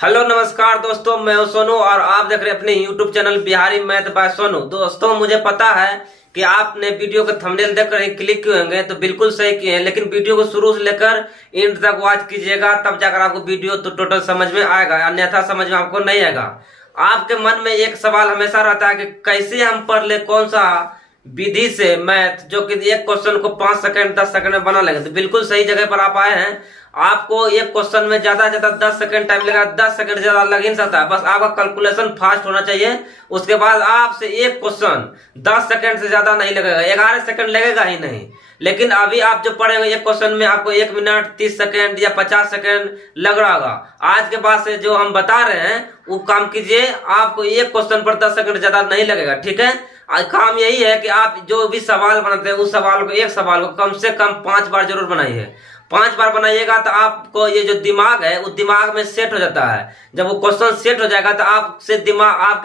Hello नमस्कार दोस्तों, मैं हूं सोनू और आप देख रहे हैं अपने YouTube channel Bihari math bye Sonu. दोस्तों, मुझे पता है कि आपने वीडियो का थंबनेल देखकर ही क्लिक किए होंगे, तो बिल्कुल सही किए हैं। लेकिन वीडियो को शुरू से लेकर एंड तक वॉच कीजिएगा, तब जाकर आपको वीडियो तो टोटल समझ में आएगा, अन्यथा समझ में आपको नहीं आएगा। आपके मन में एक सवाल हमेशा रहता है कि कैसे हम पढ़ ले, कौन सा विधि से मैथ जो कि एक क्वेश्चन को 5 सेकंड 10 सेकंड में बना लेंगे। तो बिल्कुल सही जगह पर आप आए हैं। आपको एक क्वेश्चन में ज्यादा से ज्यादा 10 सेकंड टाइम लगेगा, 10 सेकंड से ज्यादा लग ही नहीं सकता। बस आपका कैलकुलेशन फास्ट होना चाहिए। उसके बाद आपसे एक क्वेश्चन 10 सेकंड से ज्यादा नहीं लगेगा, 11 सेकंड लगेगा ही नहीं। लेकिन अभी आप जो पढ़ेंगे एक क्वेश्चन में आपको 1 मिनट 30 सेकंड या 50 सेकंड लग रहा होगा। आज के बाद से जो हम बता रहे हैं वो काम कीजिए, आपको एक क्वेश्चन पर 10 सेकंड ज्यादा नहीं लगेगा, ठीक है। काम यही है कि आप जो भी सवाल बनाते हैं उस सवाल को, एक सवाल को कम से कम 5 बार जरूर बनाइए। 5 बार बनाइएगा तो आपको ये जो दिमाग है वो दिमाग में सेट हो जाता है। जब वो क्वेश्चन सेट हो जाएगा तो आपके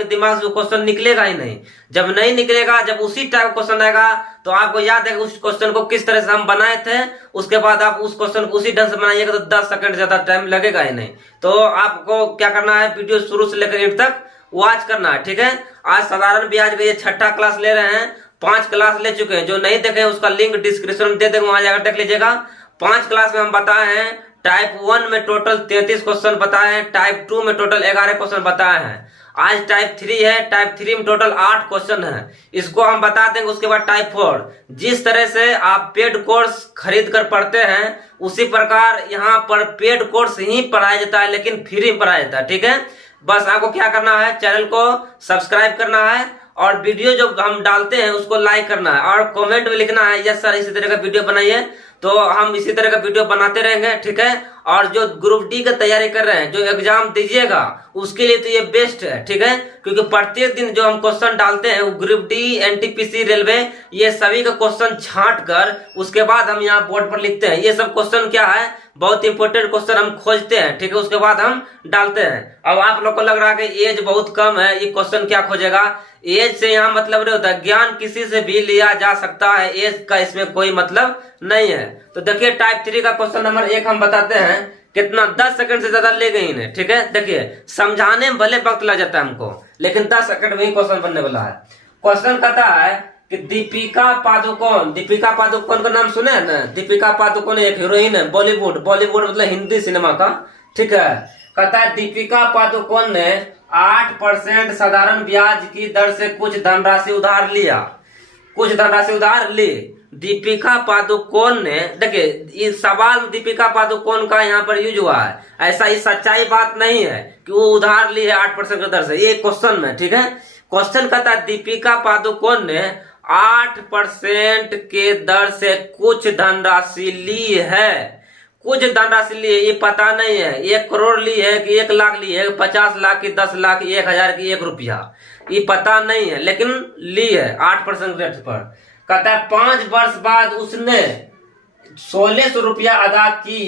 दिमाग से वो क्वेश्चन निकलेगा ही नहीं। जब नहीं निकलेगा, जब उसी टाइप क्वेश्चन आएगा तो आपको याद है उस क्वेश्चन को किस तरह से हम बनाए थे। उसके बाद आप उस क्वेश्चन को उसी ढंग से बनाइएगा तो 10 सेकंड से ज्यादा टाइम लगेगा ही नहीं। तो आपको क्या करना है, वीडियो शुरू से लेकर एंड तक वॉच करना है, ठीक है। आज साधारण ब्याज का ये 6ठा क्लास ले रहे हैं। 5 क्लास ले चुके हैं। जो नहीं देखे उसका लिंक डिस्क्रिप्शन में दे देंगे, वहां जाकर देख लीजिएगा। 5 क्लास में हम बताए हैं। टाइप 1 में टोटल 33 क्वेश्चन बताए हैं। टाइप 2 में टोटल 11 क्वेश्चन बताए हैं। आज टाइप 3 है। टाइप 3 में टोटल 8 क्वेश्चन है, इसको हम बता देंगे। उसके बाद टाइप 4, जिस तरह से आप पेड कोर्स खरीद कर पढ़ते हैं उसी प्रकार यहाँ पर पेड कोर्स ही पढ़ाया जाता है, लेकिन फ्री में पढ़ाया जाता है, ठीक है। बस आपको क्या करना है, चैनल को सब्सक्राइब करना है और वीडियो जो हम डालते हैं उसको लाइक करना है और कमेंट में लिखना है यस सर इसी तरह का वीडियो बनाइए। तो हम इसी तरह का वीडियो बनाते रहेंगे, ठीक है। और जो ग्रुप डी का तैयारी कर रहे हैं, जो एग्जाम दीजिएगा उसके लिए तो ये बेस्ट है, ठीक है। क्योंकि प्रत्येक दिन जो हम क्वेश्चन डालते हैं वो ग्रुप डी, एनटीपीसी, रेलवे, ये सभी का क्वेश्चन छांट कर उसके बाद हम यहाँ बोर्ड पर लिखते हैं। ये सब क्वेश्चन क्या है, बहुत इंपॉर्टेंट क्वेश्चन हम खोजते हैं, ठीक है। उसके बाद हम डालते हैं। अब आप लोग को लग रहा है कि एज बहुत कम है, ये क्वेश्चन क्या खोजेगा। एज से यहाँ मतलब नहीं होता, ज्ञान किसी से भी लिया जा सकता है, एज का इसमें कोई मतलब नहीं है। तो देखिए टाइप 3 का क्वेश्चन नंबर 1 हम बताते हैं। कितना 10 सेकंड से ज्यादा ले गई इन्हें, ठीक है। देखिए समझाने में भले वक्त लग जाता है हमको, लेकिन 10 सेकंड में ही क्वेश्चन बनने वाला है। क्वेश्चन कहता है कि दीपिका पादुकोण का नाम सुने हैं ना। दीपिका पादुकोण एक हीरोइन है, बॉलीवुड मतलब हिंदी सिनेमा का, ठीक है। कहता है दीपिका पादुकोण ने 8% साधारण ब्याज की दर से कुछ धनराशि उधार ली। दीपिका पादुकोण ने, देखिए इस सवाल में दीपिका पादुकोण का यहाँ पर यूज हुआ है। ऐसा ही सच्चाई बात नहीं है कि वो उधार ली है 8% की दर से, ये क्वेश्चन में, ठीक है। क्वेश्चन कहता है दीपिका पादुकोण ने 8% के दर से कुछ धनराशि ली है। कुछ धनराशि ली है, ये पता नहीं है 1 करोड़ ली है कि 1 लाख ली है, 50 लाख की, 10 लाख की, 1000 की, 1 रुपया, ये पता नहीं है, लेकिन ली है 8% रेट पर। कहता है 5 वर्ष बाद उसने 1600 रुपया अदा की।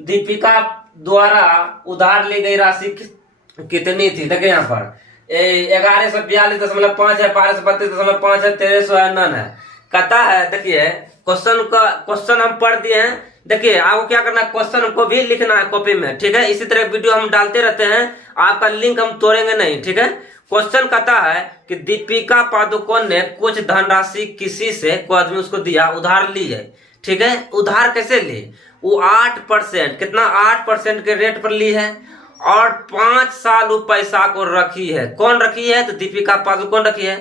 दीपिका द्वारा उधार ली गई राशि कितनी थी। देखिए यहाँ पर 1142.5 है, 1232.5 है, 1309 है। कहता है देखिए क्वेश्चन हम पढ़ दिए हैं। देखिए आपको क्या करना है, क्वेश्चन को भी लिखना है कॉपी में, ठीक है। इसी तरह वीडियो हम डालते रहते हैं, आपका लिंक हम तोड़ेंगे नहीं, ठीक है। क्वेश्चन कहता है कि दीपिका पादुकोण ने कुछ धनराशि किसी से, कोई आदमी उसको दिया, उधार ली है, ठीक है। उधार कैसे ली, वो 8%, कितना 8% के रेट पर ली है और 5 साल वो पैसा को रखी है। कौन रखी है, तो दीपिका पादुकोण रखी है।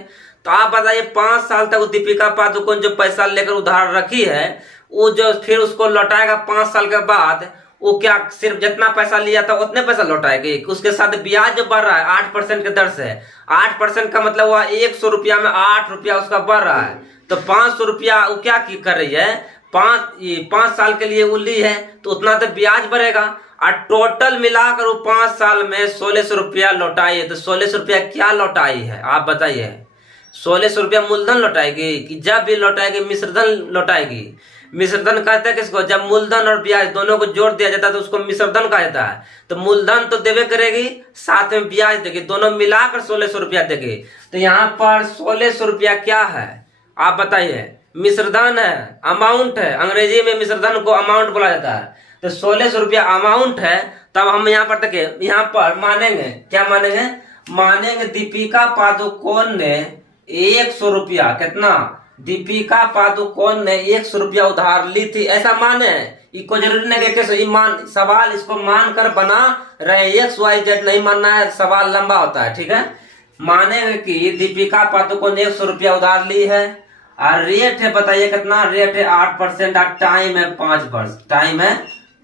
तो आप बताइए 5 साल तक दीपिका पादुकोण जो पैसा लेकर उधार रखी है, वो जो फिर उसको लौटाएगा 5 साल के बाद, वो क्या सिर्फ जितना पैसा लिया था उतने पैसा लौटाएगी। उसके साथ ब्याज जो बढ़ रहा है 8% के दर से, 8% का मतलब हुआ 100 रुपया में 8 रुपया उसका बढ़ रहा है। तो 500 रुपया वो क्या कर रही है, 5 साल के लिए वो ली है, तो उतना तो ब्याज बढ़ेगा। और टोटल मिलाकर वो 5 साल में 1600 रुपया लौटाई है। तो 1600 रुपया क्या लौटाई है, आप बताइए। 1600 रुपया मूलधन लौटाएगी कि जब भी लौटाएगी मिश्रधन लौटाएगी। मिश्रधन कहते हैं किसको, जब मूलधन और ब्याज दोनों को जोड़ दिया जाता है तो उसको मिश्रधन कहा जाता है। तो मूलधन तो देवे करेगी, साथ में ब्याज देगी, दोनों मिलाकर 1600 रुपया देगी। तो यहाँ पर 1600 रुपया क्या है, आप बताइए। मिश्रधन है, अमाउंट है, अंग्रेजी में मिश्रधन को अमाउंट बोला जाता है। तो 1600 रुपया अमाउंट है। तब हम यहाँ पर देखिए, यहाँ पर मानेंगे क्या मानेंगे, मानेंगे दीपिका पादुकोण ने 100 रुपया, कितना, दीपिका पादुकोण ने 100 रुपया उधार ली थी, ऐसा माने। इसको जरूरी नहीं कि मान सवाल इसको मानकर बना रहे, XYZ नहीं मानना है, सवाल लंबा होता है, ठीक है। मानेंगे कि दीपिका पादुकोण ने 100 रुपया उधार ली है और रेट है, बताइए कितना, रेट है 8% और टाइम है 5 वर्ष, टाइम है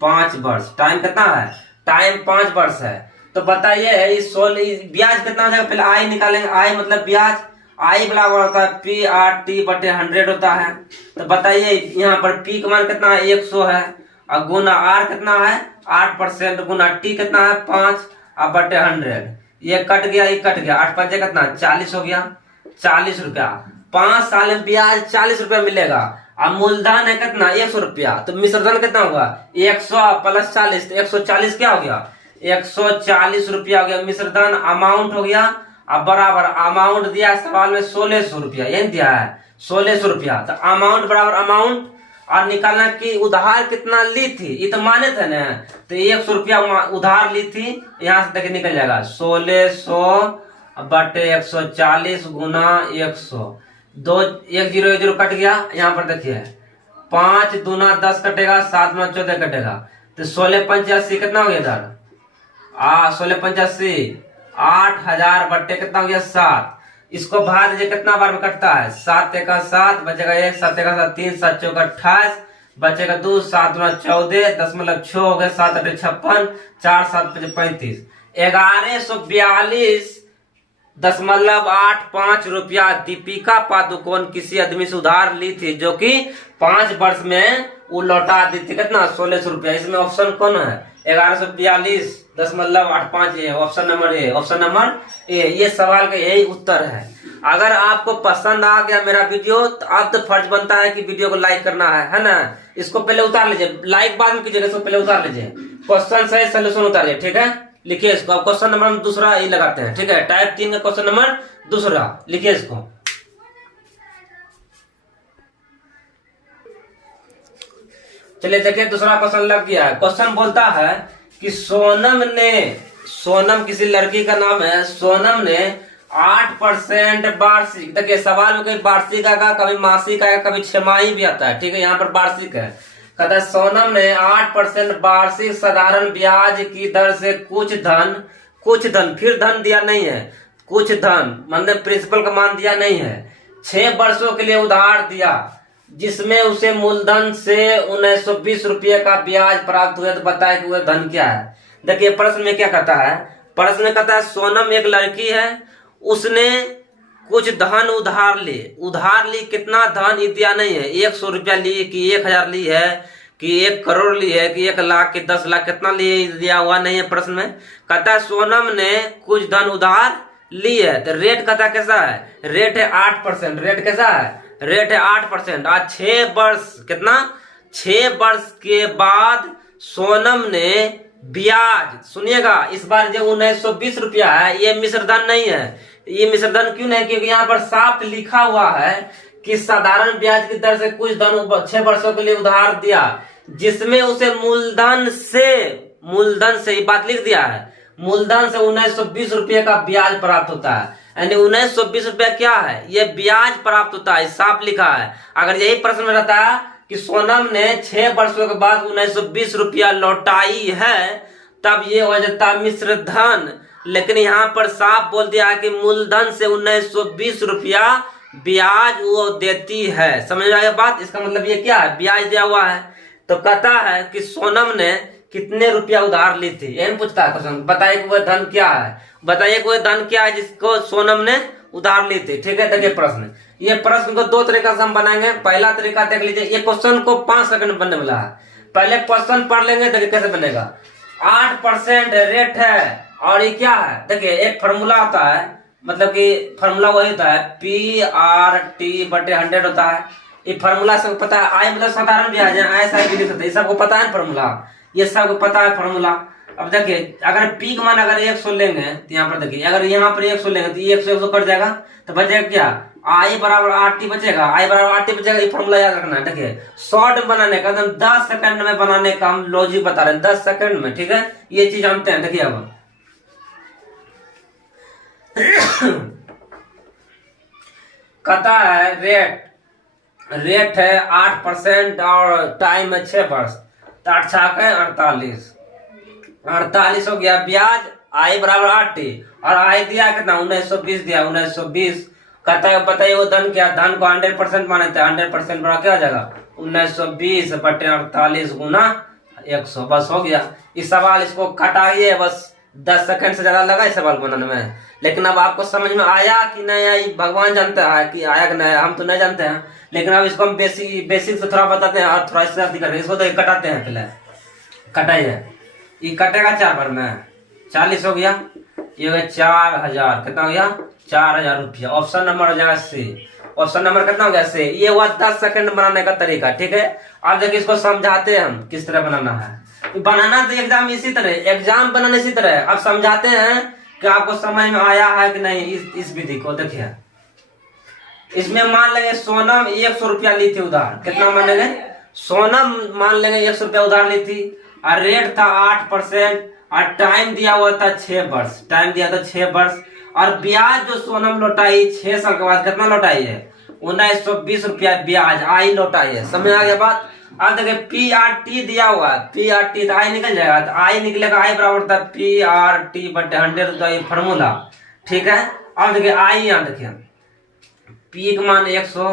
5 वर्ष, टाइम कितना है, टाइम 5 वर्ष है। तो बताइए इस ब्याज कितना हो जाएगा, पहले आई निकालेंगे, आई मतलब ब्याज, आई बराबर होता है PRT/100 होता है। तो बताइए यहाँ पर P का मान कितना है, 100 है, और गुना R कितना है 8% गुना T कितना है 5/100, ये कट गया, ये कट गया, 8 5 कितना 40 हो गया, 40 रुपया। 5 साल में ब्याज 40 रुपया मिलेगा। अब मूलधन है कितना 100 रुपया, तो मिश्रधन कितना होगा 100 + 40, तो 140 क्या हो गया, 140 रुपया हो गया मिश्रधन, अमाउंट हो गया। अब बराबर अमाउंट दिया सवाल में 1600 रुपया, यही दिया है 1600 रुपया, तो अमाउंट बराबर अमाउंट, और निकालना कि उधार कितना ली थी, ये तो माने थे ना, तो 100 रुपया उधार ली थी, यहाँ से देखिए निकल जाएगा 1600/140 गुना 100, 2 1 0 1 0 कट गया। यहाँ पर देखिए 5 दूना 10 कटेगा, 7 में 14 कटेगा, तो 1685 कितना हो गया इधर, 1685 8000 बट्टे कितना हो गया 7। इसको भाग दीजिए कितना बार में कटता है, 7 × 7 बचेगा 1, 7 × 7 3, 7 × 4 28, बचेगा 2, 7 × 14, 10 मतलब 6 हो गए, 7 × 8 56, 4 7 35, 1142.85 रुपया दीपिका पादुकोण किसी आदमी से उधार ली थी, जो कि 5 वर्ष में वो लौटा दी थी, कितना 1600 रुपया। इसमें ऑप्शन कौन है, 1142.85, ये option number A, option number A, ये सवाल का यही उत्तर है। अगर आपको पसंद आ गया मेरा वीडियो, तो अब तो फर्ज बनता है कि वीडियो को लाइक करना है ना। इसको पहले उतार लीजिए, लाइक बाद में कीजिएगा, इसको पहले उतार लीजिए, क्वेश्चन सही सोल्यूशन उतारिए, ठीक है। लिखिए इसको, अब क्वेश्चन नंबर दूसरा ये लगाते हैं, ठीक है, टाइप 3 का क्वेश्चन नंबर दूसरा लिखिए इसको। चलिए देखिए दूसरा क्वेश्चन लग गया है। क्वेश्चन बोलता है कि सोनम किसी लड़की का नाम है, सोनम ने 8% वार्षिक, देखिए सवाल में कभी वार्षिक आएगा, कभी मासिक आएगा, कभी छमाही भी आता है, ठीक है, यहाँ पर वार्षिक है। कहता है सोनम ने 8% वार्षिक साधारण ब्याज की दर से कुछ धन, फिर धन दिया नहीं है, कुछ धन मतलब प्रिंसिपल का मान दिया नहीं है, 6 वर्षों के लिए उधार दिया, जिसमें उसे मूलधन से 1920 रुपये का ब्याज प्राप्त हुआ। तो बताए कि वह धन क्या है। देखिए प्रश्न में क्या कहता है, प्रश्न में कहता है सोनम एक लड़की है, उसने कुछ धन उधार ली, कितना धन ये दिया नहीं है, 100 रुपया ली कि 1000 ली है कि 1 करोड़ ली है कि 1 लाख कि 10 लाख, कितना लिए दिया हुआ नहीं है प्रश्न में। कहता है सोनम ने कुछ धन उधार ली है, तो रेट कहता कैसा है, रेट है 8%, रेट कैसा है, रेट है 8%। आज 6 वर्ष, कितना 6 वर्ष के बाद सोनम ने ब्याज, सुनिएगा इस बार जो 1920 रुपया है, ये मिश्रधन नहीं है। ये मिश्रधन क्यों नहीं, क्योंकि यहाँ पर साफ लिखा हुआ है कि साधारण ब्याज की दर से कुछ धन 6 वर्षों के लिए उधार दिया, जिसमें उसे मूलधन से ये बात लिख दिया है, मूलधन से 1920 रुपये का ब्याज प्राप्त होता है। यानी 1920 रुपया क्या है, ये ब्याज प्राप्त होता है, साफ लिखा है। अगर यही प्रश्न में रहता कि सोनम ने 6 वर्षों के बाद 1920 रुपया लौटाई है, तब ये हो जाता मिश्रधन, लेकिन यहाँ पर साफ बोल दिया है कि मूलधन से 1920 रुपया ब्याज वो देती है। समझ में आया बात, इसका मतलब ये क्या है, ब्याज दिया हुआ है। तो कहता है कि सोनम ने कितने रुपया उधार ली थी, यही पूछता है क्वेश्चन। बताइए कि वह धन क्या है, बताइए कि वह धन क्या है जिसको सोनम ने उधार ली थी, ठीक है। देखिए प्रश्न, ये प्रश्न को 2 तरीका से हम बनाएंगे। पहला तरीका देख लीजिए, ये क्वेश्चन को 5 सेकंड बनने वाला है। पहले क्वेश्चन पढ़ लेंगे, देखिए कैसे बनेगा। 8% रेट है, और ये क्या है, देखिए एक फॉर्मूला होता है, मतलब कि फॉर्मूला वही होता है PRT/100 होता है। ये फॉर्मूला सबको पता है, आई मतलब साधारण ब्याज है, ऐसा भी लिख सकते हैं, सबको पता है फॉर्मूला, ये सबको पता है फॉर्मूला। अब देखिए अगर पी का मान अगर 100 लेंगे तो यहाँ पर देखिए अगर यहाँ पर 100 लेंगे तो 100 कट जाएगा, तो बचेगा क्या, आई बराबर आर टी बचेगा, आई बराबर आर टी बचेगा। ये फॉर्मूला याद रखना है। देखिए शॉर्ट बनाने का एकदम 10 सेकंड में बनाने का हम लॉजिक बता रहे हैं, 10 सेकंड में, ठीक है, ये चीज जानते हैं। देखिए अब कहता है रेट है 8% और टाइम है 6 वर्ष, तो 8 छाक है 48 हो गया। ब्याज आई बराबर 8 और आई दिया कितना 1920 दिया, 1920। कहता है बताइए वो धन क्या, धन को 100% माने थे, 100% बड़ा क्या हो जाएगा 1920 बटे 48 गुना 100, बस हो गया। इस सवाल इसको कटाइए, बस 10 सेकंड से ज्यादा लगा इस सवाल बनाने में। लेकिन अब आपको समझ में आया कि नहीं आया, भगवान जानता है कि आया कि नहीं, हम तो नहीं जानते हैं। लेकिन अब इसको हम बेसिक से थोड़ा बताते हैं और थोड़ा इससे करते हैं। इसको तो कटाते हैं, पहले कटाइए। ये कटेगा 4 बार में, 40 हो गया, ये हो गया 4000, कितना हो गया 4000 रुपया। ऑप्शन नंबर हो जाएगा सी। ऑप्शन नंबर कितना हो गया सी। ये हुआ 10 सेकंड बनाने का तरीका, ठीक है। अब देखिए इसको समझाते हैं हम किस तरह बनाना है। बनाना तो एग्जाम इसी तरह, एग्जाम बनाने इसी तरह। अब समझाते हैं कि आपको समझ में आया है कि नहीं इस विधि को। देखिए इसमें मान लेंगे सोनम 100 रुपया ली थी उधार, कितना मान लेंगे, सोनम मान लेंगे 100 रुपया उधार ली थी और रेट था 8% और टाइम दिया हुआ था 6 वर्ष, टाइम दिया था 6 वर्ष। और ब्याज जो सोनम लौटाई 6 साल के बाद कितना लौटाई है 1920 रुपया ब्याज आई लौटाई है। समझ आ गया बात। अब देखिए पी आर टी दिया हुआ, पी आर टी तो आई निकल जाएगा, तो आई निकलेगा, आई बराबर था पी आर टी बटे 100 फॉर्मूला, ठीक है। अब देखिए आई यहाँ देखिए पी का मान 100,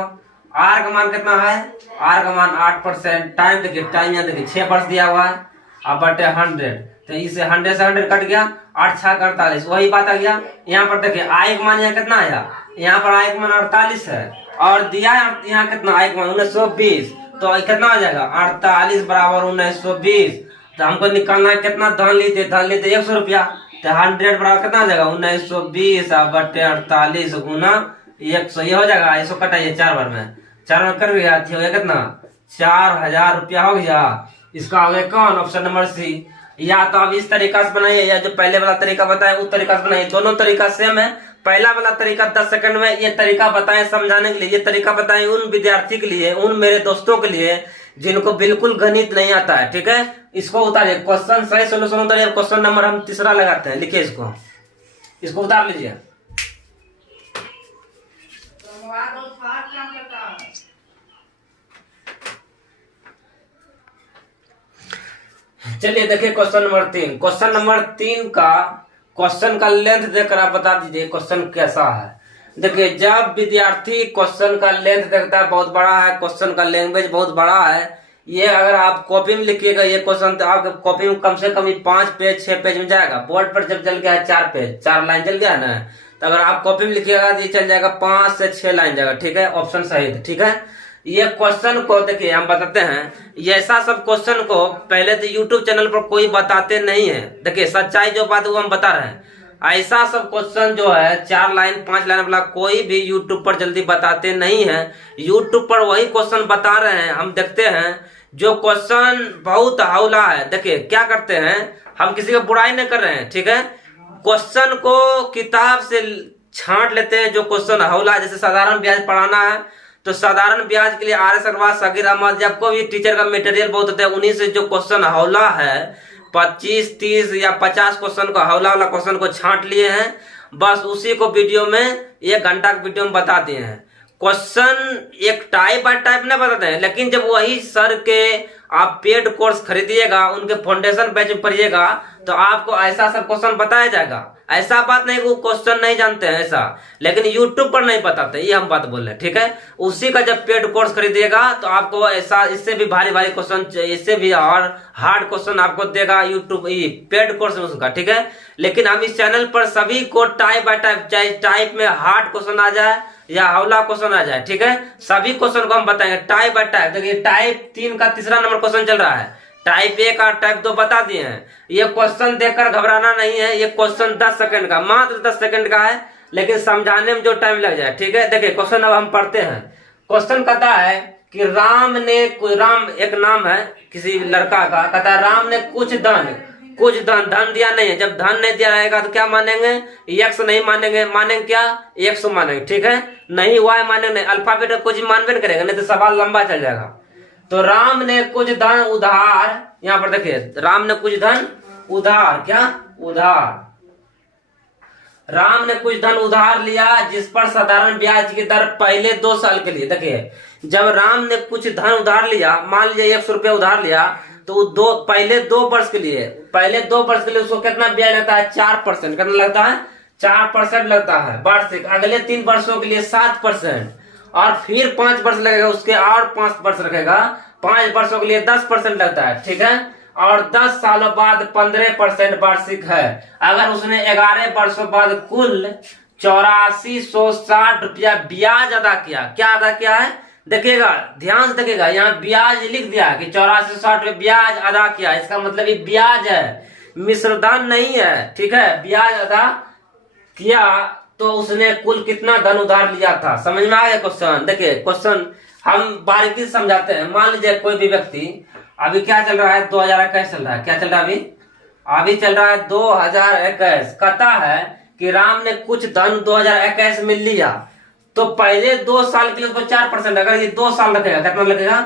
आर का मान कितना है, आर का मान 8%, टाइम देखिए, टाइम यहाँ देखिए 6 वर्ष दिया हुआ है और बटे 100, तो इसे 100 से 100 कट गया, 8 6 48, वही बात आ गया। यहाँ पर देखिए आई का मान यहाँ कितना आया, यहाँ पर आई का मान 48 है और दिया यहाँ कितना आई का मान 1920, तो कितना हो जाएगा 48 बराबर 1920। तो हमको निकालना है कितना, धन लेते 100 रुपया, तो 100 बराबर कितना हो जाएगा 1920 बटे 48 गुना 100, ये हो जाएगा। इसको कटाइए 4 बार में, 4 बार कर गया, हो गया कितना 4000 रुपया हो गया। इसका हो गया कौन, ऑप्शन नंबर सी। या तो आप इस तरीका से बनाइए या जो पहले वाला तरीका बताए उस तरीका से बनाइए, दोनों तरीका सेम है। पहला वाला तरीका 10 सेकंड में, ये तरीका बताएं समझाने के लिए, ये तरीका बताएं उन विद्यार्थी के लिए, उन मेरे दोस्तों के लिए जिनको बिल्कुल गणित नहीं आता है, ठीक है। इसको उतारिए, क्वेश्चन सही सोल्यूशन उतारिए। क्वेश्चन नंबर हम तीसरा लगाते हैं, लिखिए इसको उतार लीजिए। चलिए देखिए क्वेश्चन नंबर 3। क्वेश्चन नंबर 3 का क्वेश्चन का लेंथ देखकर आप बता दीजिए क्वेश्चन कैसा है। देखिए जब विद्यार्थी क्वेश्चन का लेंथ देखता है बहुत बड़ा है, क्वेश्चन का लैंग्वेज बहुत बड़ा है, ये अगर आप कॉपी में लिखिएगा ये क्वेश्चन, तो आपके कॉपी में कम से कम 5 पेज 6 पेज में जाएगा। बोर्ड पर जब चल गया है 4 पेज 4 लाइन चल गया है ना, तो अगर आप कॉपी में लिखिएगा तो ये चल जाएगा 5 से 6 लाइन जाएगा, ठीक है, ऑप्शन सहित, ठीक है। ये क्वेश्चन को देखिए हम बताते हैं, ये ऐसा सब क्वेश्चन को पहले तो यूट्यूब चैनल पर कोई बताते नहीं है। देखिए सच्चाई जो बात है वो हम बता रहे हैं। ऐसा सब क्वेश्चन जो है 4 लाइन 5 लाइन वाला कोई भी यूट्यूब पर जल्दी बताते नहीं है। यूट्यूब पर वही क्वेश्चन बता रहे हैं, हम देखते हैं जो क्वेश्चन बहुत हौला है। देखिए क्या करते हैं, हम किसी का बुराई नहीं कर रहे हैं, ठीक है, क्वेश्चन को किताब से छांट लेते हैं। जो क्वेश्चन हौला, जैसे साधारण ब्याज पढ़ाना है तो साधारण ब्याज के लिए RS अग्रवाल, सगीर अहमद या कोई भी टीचर का मटेरियल बहुत होता है, उन्हीं से जो क्वेश्चन हौला है 25 30 या 50 क्वेश्चन को हौला वाला क्वेश्चन को छांट लिए हैं, बस उसी को वीडियो में 1 घंटा के वीडियो में बता दिए हैं। क्वेश्चन एक टाइप बाय टाइप नहीं बताते हैं, लेकिन जब वही सर के आप पेड कोर्स खरीदिएगा, उनके फाउंडेशन बैच में पढ़िएगा, तो आपको ऐसा सब क्वेश्चन बताया जाएगा। ऐसा बात नहीं कि वो क्वेश्चन नहीं जानते हैं ऐसा, लेकिन यूट्यूब पर नहीं बताते, ये हम बात बोल रहे हैं, ठीक है। उसी का जब पेड कोर्स खरीदिएगा तो आपको ऐसा इससे भी भारी भारी क्वेश्चन, इससे भी और हार्ड क्वेश्चन आपको देगा यूट्यूब पेड कोर्स में उसका, ठीक है। लेकिन हम इस चैनल पर सभी को टाइप बाय टाइप, चाहे टाइप में हार्ड क्वेश्चन आ जाए या हौला क्वेश्चन आ जाए, ठीक है, सभी क्वेश्चन को हम बताएंगे टाइप बाय टाइप। देखिए टाइप 3 का तीसरा नंबर क्वेश्चन चल रहा है, टाइप 1 और टाइप 2 बता दिए हैं। ये क्वेश्चन देखकर घबराना नहीं है, ये क्वेश्चन 10 सेकंड का, मात्र 10 सेकंड का है, लेकिन समझाने में जो टाइम लग जाए, ठीक है। देखिए क्वेश्चन अब हम पढ़ते हैं। क्वेश्चन कहता है कि राम एक नाम है किसी लड़का का, कहता है राम ने कुछ धन कुछ धन, धन दिया नहीं है। जब धन नहीं दिया रहेगा तो क्या मानेंगे, एक्स नहीं मानेंगे, मानेंगे क्या, एक्स मानेंगे, ठीक है। नहीं वाई मानेंगे, नहीं अल्फाबेट कुछ मानबे नहीं करेगा, नहीं तो सवाल लंबा चल जाएगा। तो राम ने कुछ धन उधार, यहाँ पर देखिए राम ने कुछ धन उधार, क्या उधार, राम ने कुछ धन उधार लिया जिस पर साधारण ब्याज की दर पहले 2 साल के लिए। देखिए जब राम ने कुछ धन उधार लिया, मान लीजिए 100 रुपया उधार लिया, तो पहले 2 वर्ष के लिए, पहले 2 वर्ष के लिए उसको कितना ब्याज लगता है, 4%। कितना लगता है, 4% लगता है वार्षिक। अगले 3 वर्षों के लिए 7%, और फिर 5 वर्ष लगेगा उसके, और 5 वर्ष रखेगा, 5 वर्षों के लिए 10% लगता है, ठीक है। और 10 सालों बाद 15% वार्षिक है। अगर उसने 11 वर्षों बाद कुल 8460 रुपया ब्याज अदा किया, क्या अदा किया है, देखिएगा ध्यान से देखिएगा, यहाँ ब्याज लिख दिया कि 8460 रुपया ब्याज अदा किया, इसका मतलब ये ब्याज है, मिश्रधन नहीं है, ठीक है। ब्याज अदा किया तो उसने कुल कितना धन उधार लिया था, समझ में आ गया क्वेश्चन। देखिए क्वेश्चन हम बारीकी से समझाते हैं। मान लीजिए कोई भी व्यक्ति, अभी क्या चल रहा है, 2021 चल रहा है, क्या चल रहा है अभी चल रहा है 2021। कहता है कि राम ने कुछ धन 2021 में लिया, तो पहले 2 साल के लिए उसको 4%, अगर ये 2 साल रखेगा कितना लगेगा,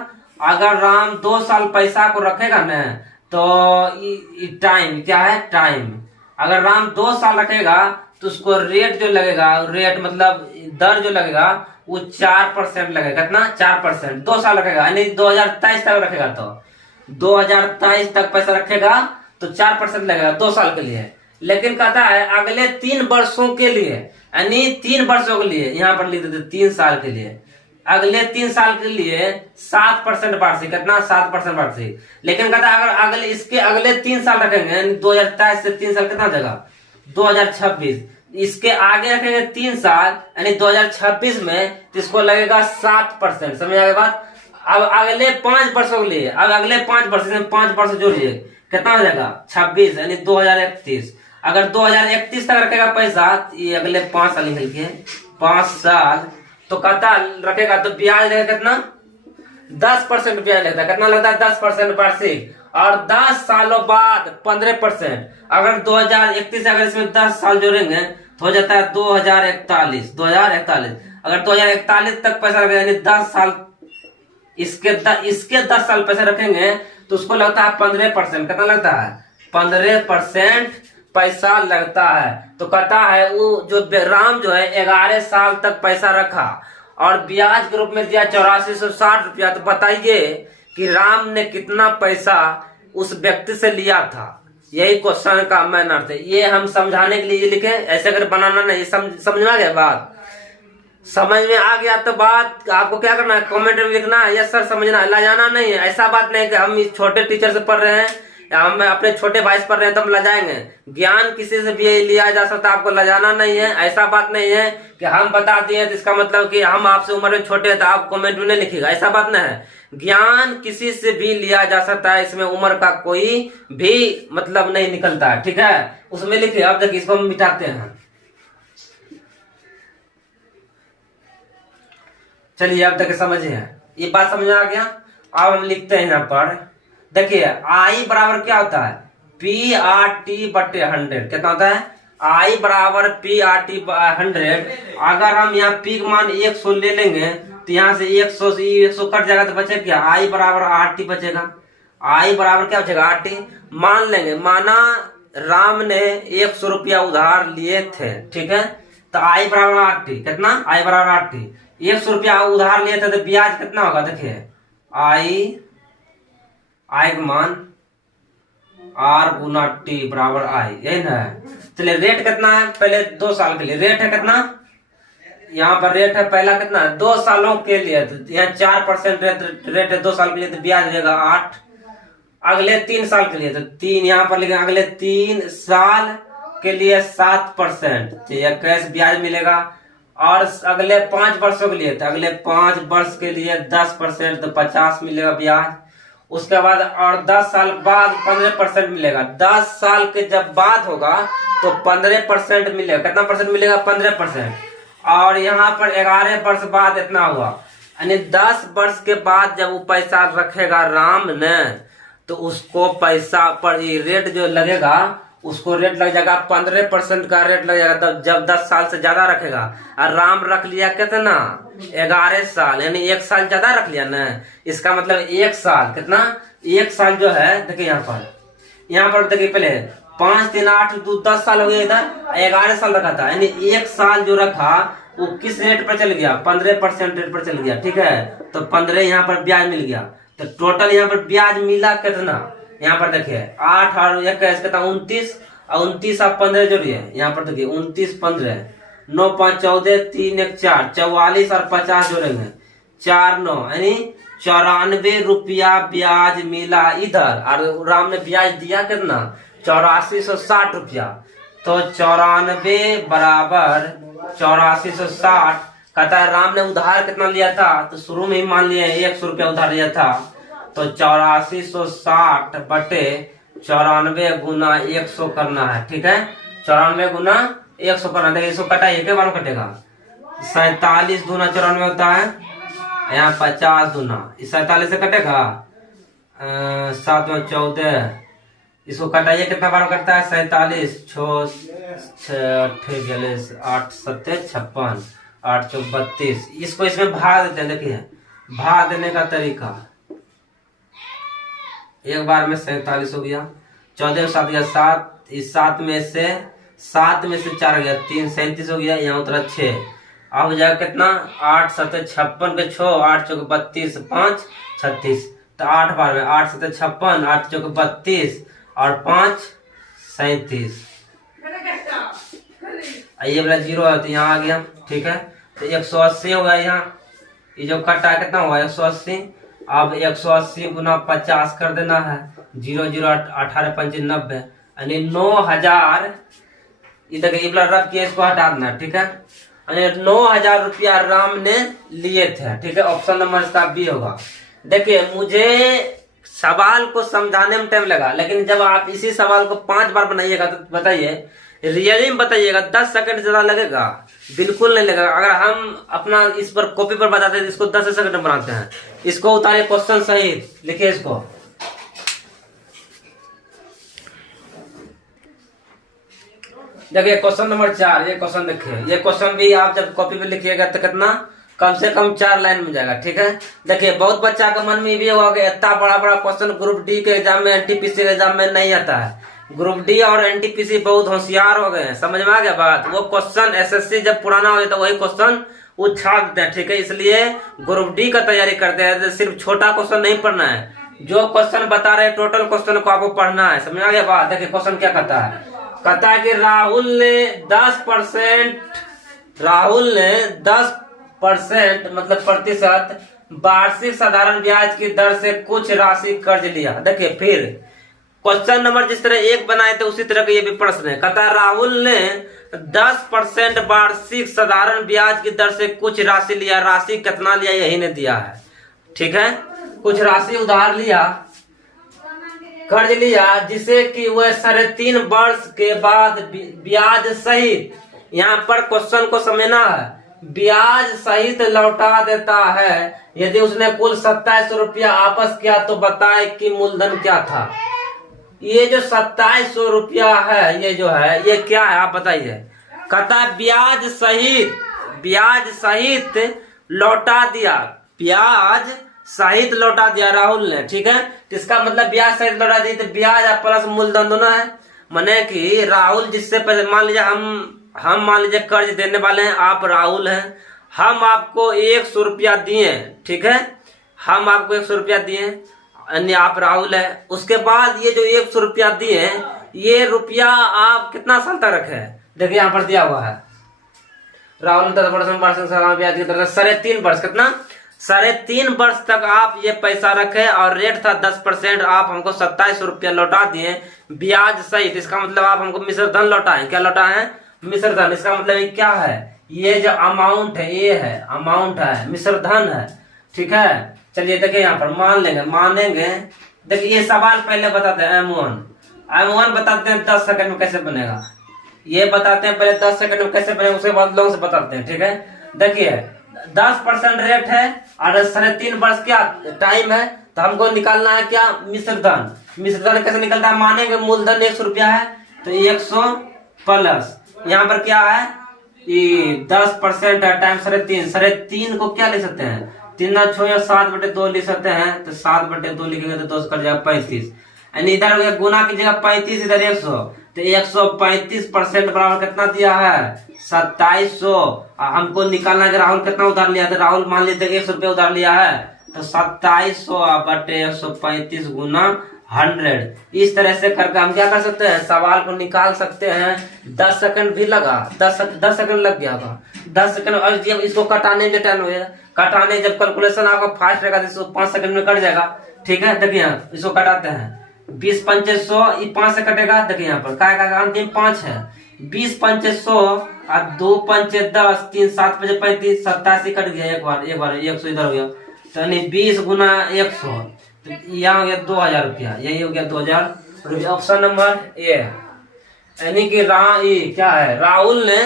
अगर राम 2 साल पैसा को रखेगा ना, तो टाइम क्या है, टाइम, अगर राम 2 साल रखेगा तो उसको रेट जो लगेगा, रेट मतलब दर जो लगेगा वो 4% लगेगा। कितना, 4%। 2 साल रखेगा, यानी 2023 तक रखेगा, तो 2023 तक पैसा रखेगा तो 4% लगेगा 2 साल के लिए। लेकिन कहता है अगले 3 वर्षों के लिए, यानी 3 वर्षों के लिए, यहाँ पर लिख देते 3 साल के लिए, अगले 3 साल के लिए 7% वार्षिक। कितना, 7% वार्षिक। लेकिन कहता है अगर इसके अगले 3 साल रखेंगे, यानी 2023 से 3 साल कितना जगह, 2026, इसके आगे रखेंगे 3 साल, यानी 2026 में, तो इसको लगेगा 7%। समझ आ गई बात। अब अगले 5 वर्षों के लिए, अब अगले 5 वर्ष में 5 वर्ष जोड़िए, कितना हो जाएगा, 26, यानी 2031। अगर 2031 तक रखेगा पैसा, ये अगले 5 साल निकल के 5 साल, तो कहता रखेगा तो ब्याज लगेगा कितना, 10% ब्याज लगता है। कितना लगता है, 10% वार्षिक। और 10 सालों बाद 15%। अगर 2031 अगर इसमें 10 साल जोड़ेंगे तो हो जाता है 2041। 2041 अगर 2041 तक पैसा रखेगा, यानी 10 साल, इसके 10 साल पैसा रखेंगे तो उसको लगता है 15%। कितना लगता है, 15% पैसा लगता है। तो कहता है वो जो राम जो है 11 साल तक पैसा रखा और ब्याज के रूप में दिया 8460 रुपया। तो बताइए कि राम ने कितना पैसा उस व्यक्ति से लिया था। यही क्वेश्चन का मेन अर्थ है। ये हम समझाने के लिए लिखे, ऐसे अगर बनाना नहीं। समझ में आ गया बात, समझ में आ गया तो बात आपको क्या करना है, कमेंट में लिखना है यस सर समझना है, लजाना नहीं है। ऐसा बात नहीं कि हम इस छोटे टीचर से पढ़ रहे हैं या हम अपने छोटे भाई से पढ़ रहे हैं तो हम लजाएंगे। ज्ञान किसी से भी लिया जा सकता है, आपको लजाना नहीं है। ऐसा बात नहीं है कि हम बता दिए तो इसका मतलब कि हम आपसे उम्र में छोटे हैं तो आप कमेंट में नहीं लिखिएगा, ऐसा बात नहीं है। ज्ञान किसी से भी लिया जा सकता है, इसमें उम्र का कोई भी मतलब नहीं निकलता है, ठीक है। उसमें लिखिए, अब देखिए इसको हम मिटाते हैं। चलिए अब तक समझिए, ये बात समझ आ गया। अब हम लिखते हैं यहाँ पर, देखिए आई बराबर क्या होता है, PRT/100। कितना होता है, आई बराबर PRT/100। अगर हम यहाँ पी का मान 100 ले लेंगे तो यहाँ से 100 से 100 कट जाएगा तो बचेगा क्या, आई बराबर RT बचेगा। आई बराबर क्या बचेगा, RT। मान लेंगे, माना राम ने 100 रुपया उधार लिए थे, ठीक है। तो आई बराबर RT, कितना, आई बराबर RT। 100 रुपया उधार लिए थे तो ब्याज कितना होगा, देखिए आई का मान R गुना T बराबर आई, यही ना है। चलिए रेट कितना है, पहले 2 साल के लिए रेट है कितना, यहाँ पर रेट है पहला कितना, 2 सालों के लिए तो यहाँ 4% रेट है 2 साल के लिए, तो ब्याज देगा 8। अगले 3 साल के लिए तो 3 यहाँ पर लिखेंगे, अगले 3 साल के लिए 7%, तो 21 ब्याज मिलेगा। और अगले 5 वर्षों के लिए, तो अगले 5 वर्ष के लिए 10%, तो 50 मिलेगा ब्याज। उसके बाद और 10 साल बाद 15% मिलेगा। 10 साल के जब बाद होगा तो 15% मिलेगा। कितना परसेंट मिलेगा, 15%। और यहाँ पर 11 वर्ष बाद इतना हुआ, यानी 10 वर्ष के बाद जब वो पैसा रखेगा राम ने, तो उसको पैसा पर रेट जो लगेगा, उसको रेट लग जाएगा 15% का रेट लग जाएगा जब 10 साल से ज्यादा रखेगा। और राम रख लिया कितना 11 साल, यानी 1 साल ज्यादा रख लिया ना। इसका मतलब 1 साल कितना, 1 साल जो है देखिए यहाँ पर देखिए पहले 5 3 8 2 10 साल हो गया, इधर 11 साल रखा था, यानी 1 साल जो रखा वो किस रेट पर चल गया, 15% रेट पर चल गया। ठीक है, तो 15 यहाँ पर ब्याज मिल गया। तो टोटल यहाँ पर ब्याज मिला कितना, यहाँ पर देखिए 8 और 1 कितना 29, और 29 आप 15 जोड़िए, यहाँ पर देखिए 29 15 9 5 14 3 1 4 44 और 50 जोड़ेंगे 4 9, यानी 94 रुपया ब्याज मिला इधर। और राम ने ब्याज दिया कितना 8460 रुपया। तो 94 बराबर 8460 कहता है राम ने उधार कितना लिया था, तो शुरू में ही मान लिया 100 रुपया उधार लिया था। तो 8460 बटे 94 गुना 100 करना है। ठीक है, 94 गुना 100 करना। देखिए इसको कटाइए, के बार कटेगा 47 दूना 94 होता है, यहाँ 50 दूना 47 से कटेगा 7 में 14, इसको कटाइए कितना बार कटता है 47 6 8 7 56 8 4 32। इसको इसमें भाग देते हैं। देखिए भाग देने का तरीका, एक बार में 47 हो गया, 14 7 गया 7, इस 7 में से 4 गया 3 37 हो गया, यहाँ उतरा 6। अब हो जाएगा कितना 8 7 56 के 6 8 4 32 5 36। तो 8 बार में 8 7 56 8 4 32 और 5 37। ये वाला 0 है तो यहाँ आ गया। ठीक है, तो 180 होगा यहाँ, ये जो कटा कितना हुआ 180। अब 180 गुना 50 कर देना है, 0 0 18 5 90, यानी 9000। इधर रब किया, इसको हटा देना। ठीक है, 9000 रुपया राम ने लिए थे। ठीक है, ऑप्शन नंबर इसका बी होगा। देखिए मुझे सवाल को समझाने में टाइम लगा, लेकिन जब आप इसी सवाल को 5 बार बनाइएगा तो बताइए, रियली में बताइएगा 10 सेकंड ज्यादा लगेगा? बिल्कुल नहीं लगेगा। अगर हम अपना इस पर कॉपी पर बताते हैं इसको 10 सेकंड में बनाते हैं। इसको उतारिए क्वेश्चन सहित, लिखिए इसको। देखिए क्वेश्चन नंबर 4, ये क्वेश्चन देखिए, ये क्वेश्चन भी आप जब कॉपी पे लिखिएगा तो कितना कम से कम 4 लाइन में जाएगा। ठीक है, देखिए बहुत बच्चा का मन में भी होगा कि इतना बड़ा बड़ा क्वेश्चन ग्रुप डी के एग्जाम में, एनटीपीसी के एग्जाम में नहीं आता है। ग्रुप डी और एनटीपीसी बहुत होशियार हो गए हैं, समझ में आ गया बात। वो क्वेश्चन एसएससी जब पुराना हो जाता है वही क्वेश्चन वो छाप देते हैं। ठीक है, इसलिए ग्रुप डी का तैयारी करते हैं। सिर्फ छोटा क्वेश्चन नहीं पढ़ना है, जो क्वेश्चन बता रहे टोटल क्वेश्चन को आपको पढ़ना है। समझ में आ गया बात। देखिए क्वेश्चन क्या कहता है, कहता है कि राहुल ने 10% मतलब प्रतिशत वार्षिक साधारण ब्याज की दर से कुछ राशि कर्ज लिया। देखिए फिर क्वेश्चन नंबर जिस तरह 1 बनाए थे उसी तरह का ये भी प्रश्न है। कहता है राहुल ने 10% वार्षिक साधारण ब्याज की दर से कुछ राशि लिया। राशि कितना लिया यही ने दिया है। ठीक है, कुछ राशि उधार लिया, कर्ज लिया, जिसे कि वह 3.5 वर्ष के बाद ब्याज सहित, यहाँ पर क्वेश्चन को समझना है, ब्याज सहित लौटा देता है। यदि उसने कुल 2700 रुपया वापस किया तो बताए कि मूलधन क्या था। ये जो 2700 रुपया है, ये जो है ये क्या है आप बताइए। कहता है ब्याज सहित लौटा दिया, ब्याज सहित लौटा दिया राहुल ने। ठीक है, तो इसका मतलब ब्याज सहित लौटा दी तो ब्याज प्लस मूलधन दोनों है। माने कि राहुल जिससे पहले मान लीजिए हम मान लीजिए कर्ज देने वाले हैं, आप राहुल हैं, हम आपको 100 रुपया दिए। ठीक है, हम आपको 100 रुपया दिए, अन्य आप राहुल है। उसके बाद ये जो 100 रुपया दिए, ये रुपया आप कितना साल तक रखे? देखिए यहाँ पर दिया हुआ है राहुल ने 10% ब्याज की दर 3.5 वर्ष, कितना 3.5 वर्ष तक आप ये पैसा रखे और रेट था 10%। आप हमको 2700 रुपया लौटा दिए ब्याज सहित। इसका मतलब आप हमको मिश्र धन लौटाए। क्या लौटाए? मिश्र धन। इसका मतलब ये क्या है, ये जो अमाउंट है ये है अमाउंट है, मिश्र धन है। ठीक है, चलिए देखिए यहाँ पर मानेंगे। देखिए ये सवाल पहले बताते हैं M1 बताते हैं 10 सेकंड में कैसे बनेगा, ये बताते हैं पहले 10 सेकंड में कैसे बनेगा, उसके बाद लोगों से बताते हैं। ठीक है, देखिए 10% रेट है और 3.5 वर्ष क्या टाइम है, तो तो हमको निकालना है क्या, मिश्र धन। मिश्र धन कैसे निकलता है, मानेंगे मूलधन 100 रुपया है तो 100 प्लस यहाँ पर क्या है, ये 10% है टाइम 3.5। 3.5 को क्या लिख सकते हैं, 3 ना 6 या 7/2 लिख सकते हैं। तो 7/2 लिखेंगे तो 2 कट जाएगा 35, यानी इधर हो गया गुना कीजिएगा 35, इधर 100, तो 135% बराबर कितना दिया है, 2700। हमको निकालना है कि राहुल कितना उधार लिया, तो राहुल मान लीजिए 100 रुपया उधार लिया है, तो 2700/135 गुना 100। इस तरह से करके हम क्या कर सकते हैं, सवाल को निकाल सकते हैं। 10 सेकंड भी लगा, 10 सेकंड लग गया था, 10 सेकंड। और जब इसको कटाने में टाइम होगा, कटाने जब कैलकुलेशन आपका फास्ट रहेगा तो 5 सेकंड में कट जाएगा। ठीक है, देखिए इसको कटाते हैं, 20 पंचे 100, ये 5 से कटेगा। देखिए यहाँ पर क्या अंतिम 5 है, 20 पंचे 100 और 2 पंचे 10, 3 7 पंचे 35, 87 कट गया एक बार 100 इधर हो गया, तो यानी 20 गुना 100, तो यहाँ हो गया 2000 रुपया, यही हो गया 2000 रुपया। ऑप्शन नंबर ए, यानी कि क्या है, राहुल ने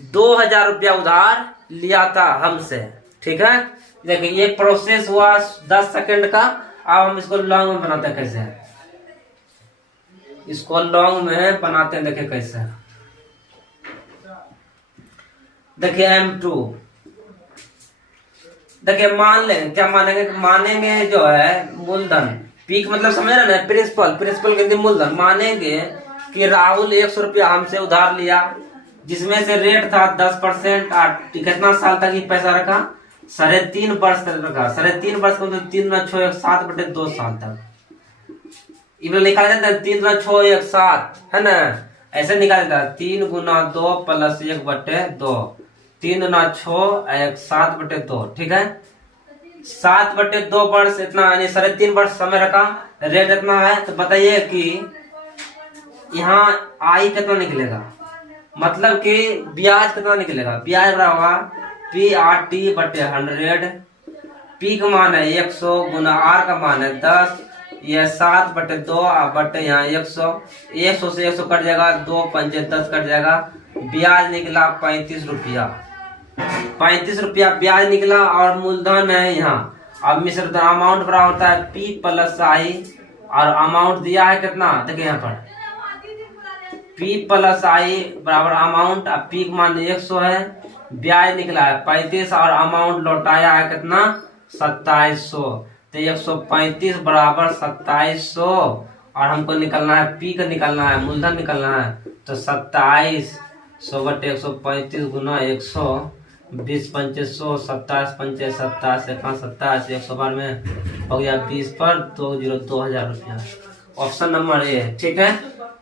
2000 रुपया उधार लिया था हमसे। ठीक है, देखिए ये प्रोसेस हुआ 10 सेकंड का। अब हम इसको लॉन्ग में बनाते हैं, कैसे इसको लॉन्ग में बनाते हैं, देखिए कैसे। देखिए M2, देखिए मान लें, क्या मानेंगे, मानेंगे जो है मूलधन, पीक मतलब समझ रहे ना, प्रिंसिपल के मूलधन। मानेंगे कि राहुल 100 रुपया हमसे उधार लिया, जिसमें से रेट था 10%। कितना साल तक ये पैसा रखा, 3.5 वर्ष तक रखा। 3.5 वर्ष का मतलब 3 ना 6 7/2 साल तक निकाल देता है। 3 ना 6 1 7 है ना, ऐसे निकाल देता है। 3 गुना 2 प्लस 1/2, 3 ना 6 1 7/2। ठीक है, 7/2 वर्ष इतना, यानी 3.5 वर्ष समय रखा, रेट इतना है। तो बताइए कि यहाँ आई कितना निकलेगा, मतलब कि ब्याज कितना निकलेगा। ब्याज होगा PRT/100। पी का मान है 100 गुना R का मान है 10, यह 7/2 बटे यहाँ 100। 100 से 100 कट जाएगा, 2 पंचे 10 कट जाएगा। ब्याज निकला 35 रुपया, 35 रुपया ब्याज निकला। और मूलधन है यहाँ, अब मिश्र धन अमाउंट बराबर होता है P + I, और अमाउंट दिया है कितना, देखिए यहाँ पर P + I बराबर अमाउंट, अब P का मान 100 है, ब्याज निकला है 35 और अमाउंट लौटाया है कितना, 2700। तो 135 बराबर 2700, और हमको निकलना है P का, निकलना है मूलधन निकलना है। तो 2700/135 गुना 100, 20 पंचे 100, 27 पंचे 27, 27 112 में हो गया 20 पर 2000 रुपया। ऑप्शन नंबर ए है। ठीक है,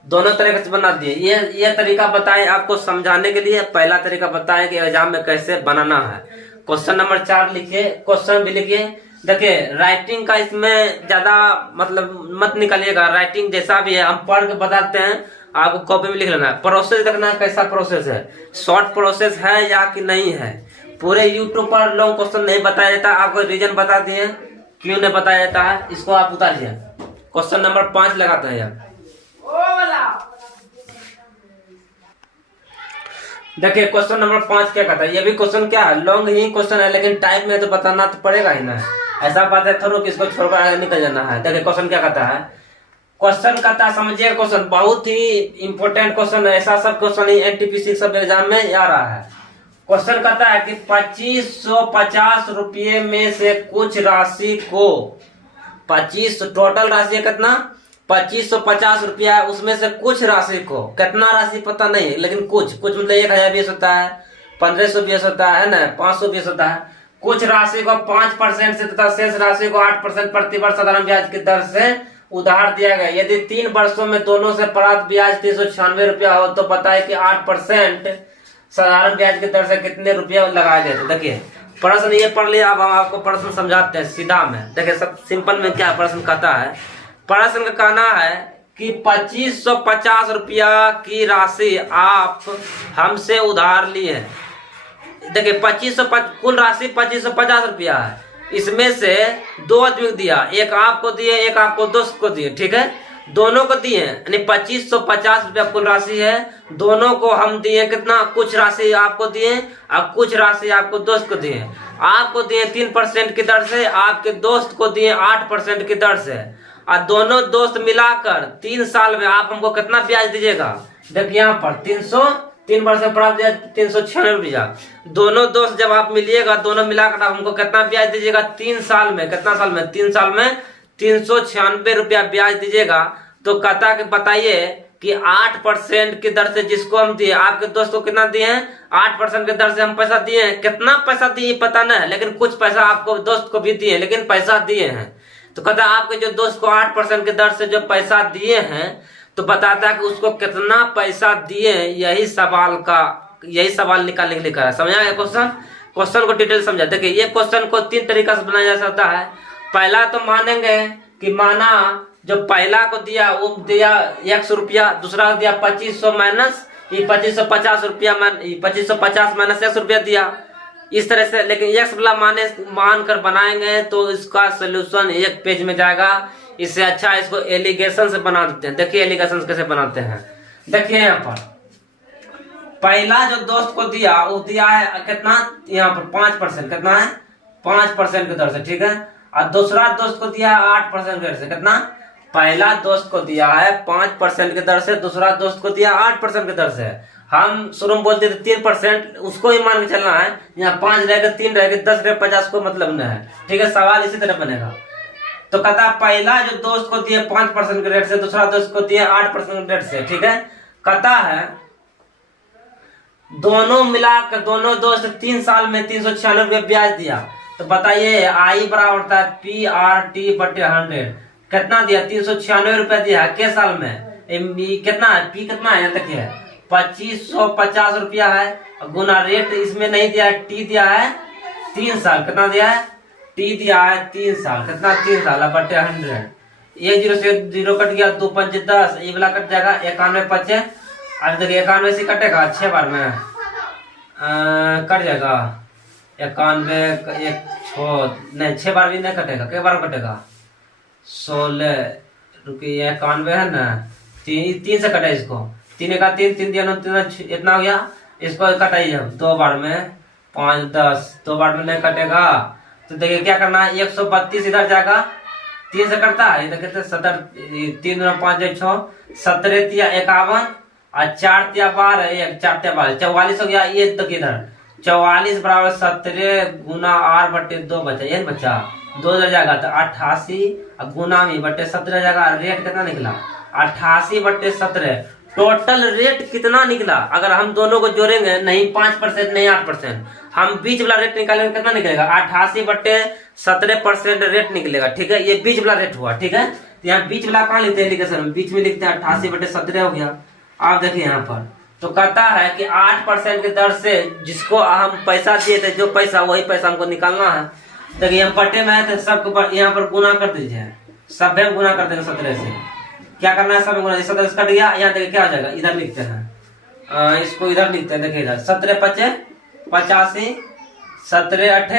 दोनों तरीके से बना दिए। ये तरीका बताएं आपको समझाने के लिए। पहला तरीका बताएं कि एग्जाम में कैसे बनाना है। क्वेश्चन नंबर 4 लिखिए, क्वेश्चन भी लिखिए। देखिए राइटिंग का इसमें ज्यादा मतलब मत निकालिएगा, राइटिंग जैसा भी है हम पढ़ के बताते हैं, आपको कॉपी में लिख लेना है। प्रोसेस देखना है कैसा प्रोसेस है, शॉर्ट प्रोसेस है या कि नहीं है। पूरे यूट्यूब पर लॉन्ग क्वेश्चन नहीं बताया जाता, आपको रीजन बता दिए क्यों नहीं बताया जाता है, इसको आप उतारिए। क्वेश्चन नंबर 5 लगाते हैं यार। देखिए क्वेश्चन नंबर 5 क्या कहता है, ये भी क्वेश्चन क्या है, लॉन्ग ही क्वेश्चन है, लेकिन टाइप में तो बताना तो पड़ेगा ही ना। ऐसा बात है थोड़ा कि इसको छोड़कर आगे निकल जाना है। देखिए क्वेश्चन क्या कहता है, क्वेश्चन कहता है, समझिए क्वेश्चन बहुत ही इंपॉर्टेंट क्वेश्चन है, ऐसा सब क्वेश्चन ही NTPC सब एग्जाम में आ रहा है। क्वेश्चन कहता है कि 2550 रुपये में से कुछ राशि को 25 टोटल राशि है कितना, 2550 रुपया है, उसमें से कुछ राशि को, कितना राशि पता नहीं है लेकिन कुछ मतलब 1020 होता है, 1520 होता है ना, 520 होता है। कुछ राशि को 5% से तथा शेष राशि को 8% प्रति वर्ष साधारण ब्याज की दर से उधार दिया गया। यदि 3 वर्षों में दोनों से प्राप्त ब्याज 396 रुपया हो तो पता है कि 8% साधारण ब्याज की दर से कितने रुपया लगाए गए थे। देखिए प्रश्न ये पढ़ लिया, अब हम आपको प्रश्न समझाते हैं सीधा में। देखिए सब सिंपल में क्या प्रश्न कहता है, प्रश्न का कहना है कि 2550 रुपया की राशि आप हमसे उधार लिए हैं। देखिए 2550 कुल राशि 2550 रुपया है, इसमें से 2 आदमी दिया, एक आपको दिए एक आपको दोस्त को दिए। ठीक है, दोनों को दिए यानी 2550 रुपया कुल राशि है। दोनों को हम दिए कितना, कुछ राशि आपको दिए और कुछ राशि आपको दोस्त को दिए। आपको दिए 3% की दर से, आपके दोस्त को दिए 8% की दर से। और दोनों दोस्त मिलाकर 3 साल में आप हमको कितना ब्याज दीजिएगा, देखिए यहाँ पर 3 वर्ष में प्राप्त ब्याज 396 रुपया। दोनों दोस्त जब आप मिलिएगा, दोनों मिलाकर आप हमको कितना ब्याज दीजिएगा 3 साल में, कितना साल में, 3 साल में 396 रुपया ब्याज दीजिएगा। तो कहता कि बताइए कि 8% की दर से जिसको हम दिए, आपके दोस्त को कितना दिए हैं, 8% की दर से हम पैसा दिए हैं। कितना पैसा दिए पता नहीं, लेकिन कुछ पैसा आपको दोस्त को भी दिए, लेकिन पैसा दिए हैं। तो कहता है आपके जो दोस्त को 8% की दर से जो पैसा दिए हैं, तो बताता है कि उसको कितना पैसा दिए, यही सवाल निकालने के लिए कहा है। समझा गया क्वेश्चन को डिटेल समझा। देखिए ये क्वेश्चन को 3 तरीका से बनाया जा सकता है। पहला तो मानेंगे कि माना जो पहला को दिया वो दिया 100 रुपया, दूसरा को दिया 2500 माइनस 2550 रुपया, 2550 माइनस 100 रुपया दिया, इस तरह से। लेकिन x वाला मान कर बनाएंगे तो इसका सोल्यूशन 1 पेज में जाएगा। इससे अच्छा इसको एलिगेशन से बना देते हैं। देखिए एलिगेशन कैसे बनाते हैं। देखिए यहाँ पर पहला जो दोस्त को दिया वो दिया है कितना, यहाँ पर 5%, कितना है 5% की दर से, ठीक है। और दूसरा दोस्त को दिया 8% की दर से, कितना, पहला दोस्त को दिया है 5% की दर से, दूसरा दोस्त को दिया 8% की दर से। हम शुरू में बोलते थे 3%, उसको ही मान के चलना है। यहाँ 5 रहेगा, 3 रहेगा, 10 रहेगा, 50 को मतलब नहीं है, ठीक है। सवाल इसी तरह बनेगा। तो कहता पहला जो दोस्त को दिए 5% के रेट से, दूसरा दोस्त को दिए 8% के रेट से, ठीक है। कहता है दोनों मिलाकर दोनों दोस्त 3 साल में 396 रुपये ब्याज दिया। तो बताइए आई बराबर होता है PRT/100। कितना दिया, 396 रुपया दिया है के साल में, कितना है, पी कितना है, देखिए 2550 रुपया है, गुना रेट इसमें नहीं दिया है, टी दिया है 3 साल, कितना दिया है, टी दिया है 3 साल, कितना 3 साल बटे 100। 1 0 से 0 कट गया, 2 5 10, ये वाला कट जाएगा, 91 5। अब देखिए 91 से कटेगा 6 बार में कट जाएगा, 91 1 6 नहीं 6 बार भी नहीं कटेगा, कई बार कटेगा, 16 रुपये 91 है ना, 3 से कटे इसको, 3 का 3 3 दिया 9 इतना हो गया। इसको कटाइए 2 बार में 5 10, 2 बार में नहीं कटेगा। तो देखिए क्या करना है, 132 इधर जाएगा, 3 से कटता है, देखिए 17 3 5 6 17 तिया 51 और 4 तिया 12 1 4 तिया 12 44 हो गया। ये देखिए इधर 44 बराबर 17 गुना R बटे 2 बचा, ये बच्चा 2 इधर जाएगा तो 88 गुना में बटे 17 जाएगा। रेट कितना निकला 88 बटे 17। टोटल रेट कितना निकला, अगर हम दोनों को जोड़ेंगे, नहीं 5% नहीं 8%, हम बीच वाला रेट निकालेंगे, कितना निकलेगा 88 बटे 17% रेट निकलेगा, ठीक है। ये बीच वाला रेट हुआ, ठीक है। तो यहाँ बीच वाला कहाँ लिखते हैं एलिगेशन में, बीच में लिखते हैं 88 बटे 17 हो गया। आप देखिए यहाँ पर तो कहता है कि 8% की दर से जिसको हम पैसा दिए थे, जो पैसा वही पैसा हमको निकालना है। देखिए हम बटे में है तो सबको यहाँ पर गुना कर दीजिए, सब गुना कर देंगे 17 से। क्या करना है, सब गुना, 17 से कट गया, यहाँ देखिए क्या हो जाएगा, इधर लिखते हैं, इसको इधर लिखते हैं, देखिए इधर 17 5 85, 17 8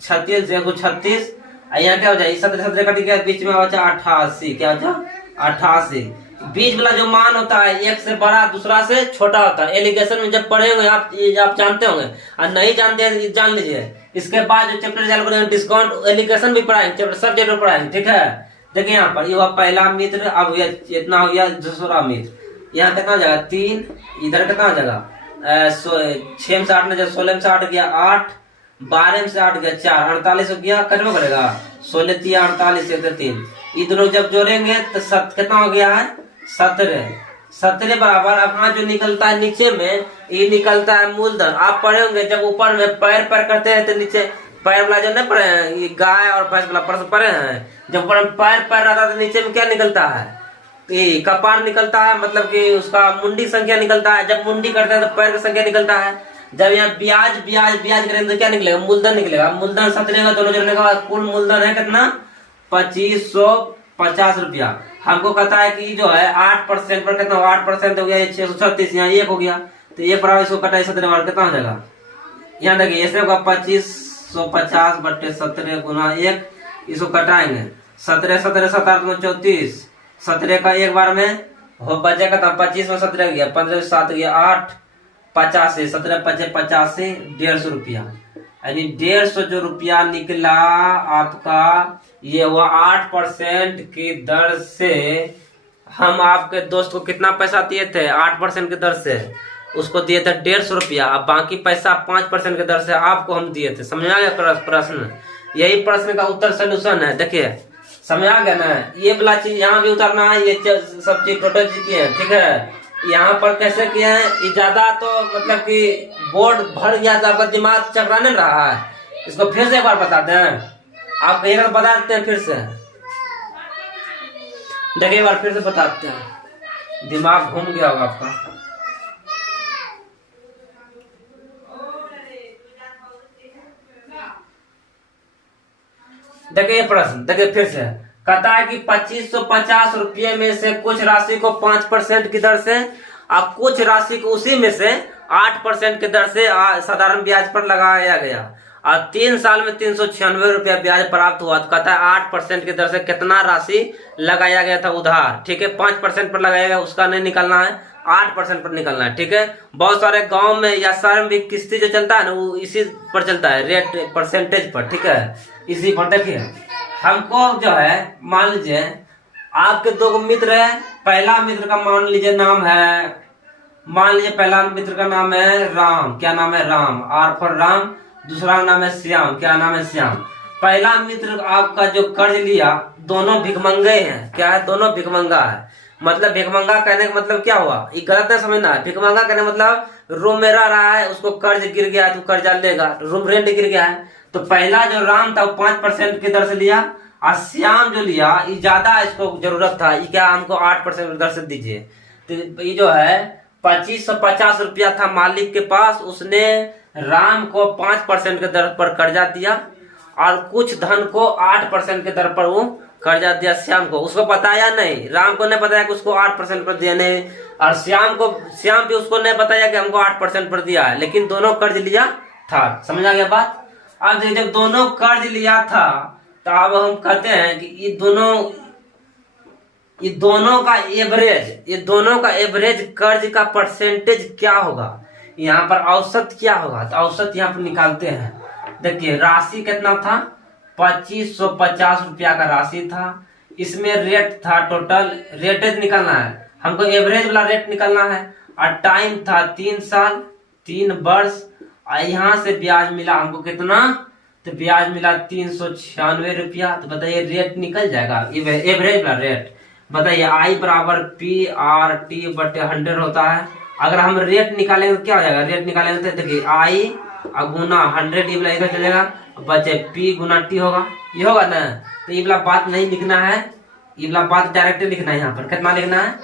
36 36, यहाँ क्या हो जाए 17 कट गया, बीच में बचा 88, क्या बचा 88। बीच वाला जो मान होता है एक से बड़ा दूसरा से छोटा होता है। एलिगेशन में जब पढ़े होंगे आप जानते होंगे, और नहीं जानते हैं जान लीजिए। इसके बाद जो चैप्टर चालू करेंगे डिस्काउंट एलिगेशन भी पढ़ाएंगे, चैप्टर सब चैप्टर पढ़ाएंगे, ठीक है। देखिए यहाँ पर ये हुआ पहला मित्र, अब इतना हो गया दूसरा मित्र, यहाँ कितना हो जाएगा 3, इधर कितना हो जाएगा 6 में से 8 में 16 में से 8 गया 8, 12 में से 8 गया 4, 48 हो गया, कटवा करेगा 16 3 48 3। ये दोनों जब जोड़ेंगे तो कितना हो गया है 17 बराबर अपना जो निकलता है नीचे में, ये निकलता है मूलधन। आप पढ़े होंगे जब ऊपर में पैर करते हैं तो नीचे पैर वाला जो नहीं पढ़े हैं, ये गाय और भैंस वाला प्रश्न पढ़े हैं, जब ऊपर में पैर रहता है तो नीचे में क्या निकलता है, ये कपार निकलता है, मतलब कि उसका मुंडी संख्या निकलता है। जब मुंडी करते हैं तो पैर की संख्या निकलता है। जब यहाँ ब्याज करेंगे तो क्या निकलेगा, मूलधन निकलेगा। मूलधन 17 का दोनों जोड़ने के बाद कुल मूलधन है कितना 2550 रुपया। हमको कहता है कि जो है 8% पर कितना 8% हो गया, 636, यहाँ 1 हो गया, तो ये बराबर इसको कटाई 17 बार कितना हो जाएगा, यहाँ देखिए ऐसे होगा 2550 बटे 17 गुना 1, इसको कटाएंगे 17 17 7 8 34, 17 का एक बार में हो बचेगा, तो 25 में 17 गया, 15 7 गया 8, 85, 17 पचे 85, 150 रुपया, यानी 150 जो रुपया निकला आपका, ये हुआ 8% की दर से। हम आपके दोस्त को कितना पैसा दिए थे? 8% की दर से उसको दिए थे 150 रुपया। अब बाकी पैसा 5% की दर से आपको हम दिए थे। समझा गया प्रश्न? यही प्रश्न का उत्तर सोल्यूशन है। देखिए समझा गया ना? ये वाला चीज यहाँ भी उतारना है, ये सब चीज टोटल चीज की है, ठीक है। यहाँ पर कैसे किए हैं, ज्यादा तो मतलब कि बोर्ड भर गया था, आपका दिमाग चकराने रहा है। इसको फिर से एक बार बता दें, आप एक बार बता देते हैं फिर से। देखिए एक बार फिर से बताते हैं, दिमाग घूम गया होगा आपका। देखिए प्रश्न, देखिए फिर से कहता है कि 2550 रुपये में से कुछ राशि को 5% की दर से और कुछ राशि को उसी में से 8% की दर से साधारण ब्याज पर लगाया गया और 3 साल में 396 रुपया ब्याज प्राप्त हुआ। तो कहता है 8% की दर से कितना राशि लगाया गया था उधार, ठीक है। 5% पर लगाया गया, उसका नहीं निकलना है, 8% पर निकलना है, ठीक है। बहुत सारे गांव में या शहर में भी किस्ती जो चलता है ना, वो इसी पर चलता है, रेट परसेंटेज पर, ठीक है, इसी पर। देखिए हमको जो है, मान लीजिए आपके 2 मित्र है। पहला मित्र का मान लीजिए नाम है, मान लीजिए पहला मित्र का नाम है राम। क्या नाम है? Ram, R for Ram. दूसरा नाम है श्याम। क्या नाम है? श्याम। पहला मित्र आपका जो कर्ज लिया, दोनों भिखमंगे हैं। क्या है? दोनों भिखमंगा है। मतलब भिखमंगा कहने का मतलब क्या हुआ, ये गलत नहीं समझना है। भिखमंगा कहने मतलब रूम में रह रहा है, उसको कर्ज गिर गया है तो कर्जा लेगा, रूम रेंट गिर गया है। तो पहला जो राम था वो 5% की दर से लिया, और श्याम जो लिया ये ज्यादा इसको जरूरत था, ये क्या हमको 8% की दर से दीजिए। तो ये जो है 2550 रुपया था मालिक के पास, उसने राम को 5% के दर पर कर्जा दिया और कुछ धन को 8% के दर पर वो कर्जा दिया श्याम को। उसको बताया नहीं, राम को नहीं बताया कि उसको 8% पर दिया नहीं, और श्याम भी उसको नहीं बताया कि हमको 8% पर दिया है, लेकिन दोनों कर्ज लिया था। समझा गया बात? अब जब दोनों कर्ज लिया था तो अब हम कहते हैं कि ये दोनों का एवरेज कर्ज का परसेंटेज क्या होगा, यहाँ पर औसत क्या होगा। तो औसत यहाँ पर निकालते हैं। देखिए राशि कितना था, 2550 रुपया का राशि था। इसमें रेट था, टोटल रेटेज निकालना है हमको, एवरेज वाला रेट निकालना है। और टाइम था 3 साल 3 वर्ष। यहाँ से ब्याज मिला हमको कितना, तो ब्याज मिला 396 रुपया। तो बताइए रेट निकल जाएगा, एवरेज वाला रेट। बताइए आई बराबर PRT/100 होता है। अगर हम रेट निकालेंगे तो क्या हो जाएगा, रेट निकालेंगे तो देखिए आई गुना 100, ये वाला इधर चलेगा, बचे P गुना T होगा, ये होगा ना। तो ये वाला बात नहीं लिखना है, ये वाला बात डायरेक्ट लिखना है। यहाँ पर कितना लिखना है,